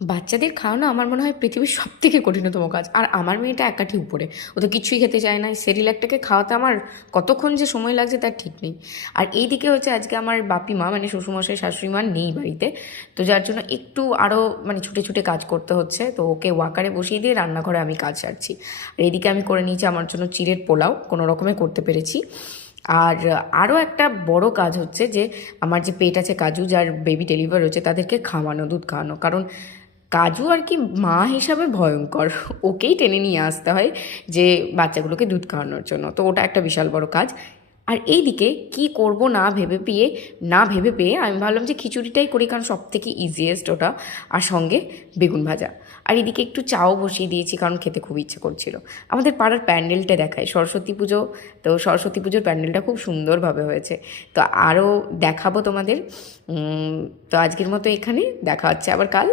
বাচ্চাদের খাওয়ানো আমার মনে হয় পৃথিবীর সবথেকে কঠিনতম কাজ। আর আমার মেয়েটা এক কাঠি উপরে, ও তো কিছুই খেতে চায় না। সেরিল্যাকটাকে খাওয়াতে আমার কতক্ষণ যে সময় লাগছে তার ঠিক নেই। আর এইদিকে হচ্ছে আজকে আমার বাপি মা মানে শ্বশুরমশাই শাশুড়ি মা নেই বাড়িতে, তো যার জন্য একটু আরও মানে ছুটে ছুটে কাজ করতে হচ্ছে। তো ওকে ওয়াকারে বসিয়ে দিয়ে রান্নাঘরে আমি কাজ সারছি। আর এইদিকে আমি করে নিয়েছি আমার জন্য চিড়ের পোলাও, কোনো রকমে করতে পেরেছি। আর আরও একটা বড় কাজ হচ্ছে যে আমার যে পেট আছে কাজু, যার বেবি ডেলিভার হচ্ছে, তাদেরকে খাওয়ানো, দুধ খাওয়ানো। কারণ কাজু আর কি মা হিসাবে ভয়ঙ্কর, ওকেই টেনে নিয়ে আসতে হয় যে বাচ্চাগুলোকে দুধ খাওয়ানোর জন্য। তো ওটা একটা বিশাল বড় কাজ। আর এইদিকে কি করব না ভেবে পেয়ে আমি ভাবলাম যে খিচুড়িটাই করি, কারণ সব থেকে ইজিয়েস্ট ওটা। আর সঙ্গে বেগুন ভাজা। আর এদিকে একটু চাও বসিয়ে দিয়েছি, কারণ খেতে খুব ইচ্ছে করছিল। আমাদের পাড়ার প্যান্ডেলটা দেখায় সরস্বতী পুজো, তো সরস্বতী পুজোর প্যান্ডেলটা খুব সুন্দরভাবে হয়েছে। তো আরও দেখাবো তোমাদের। তো আজকের মতো এখানে দেখা হচ্ছে আবার কাল।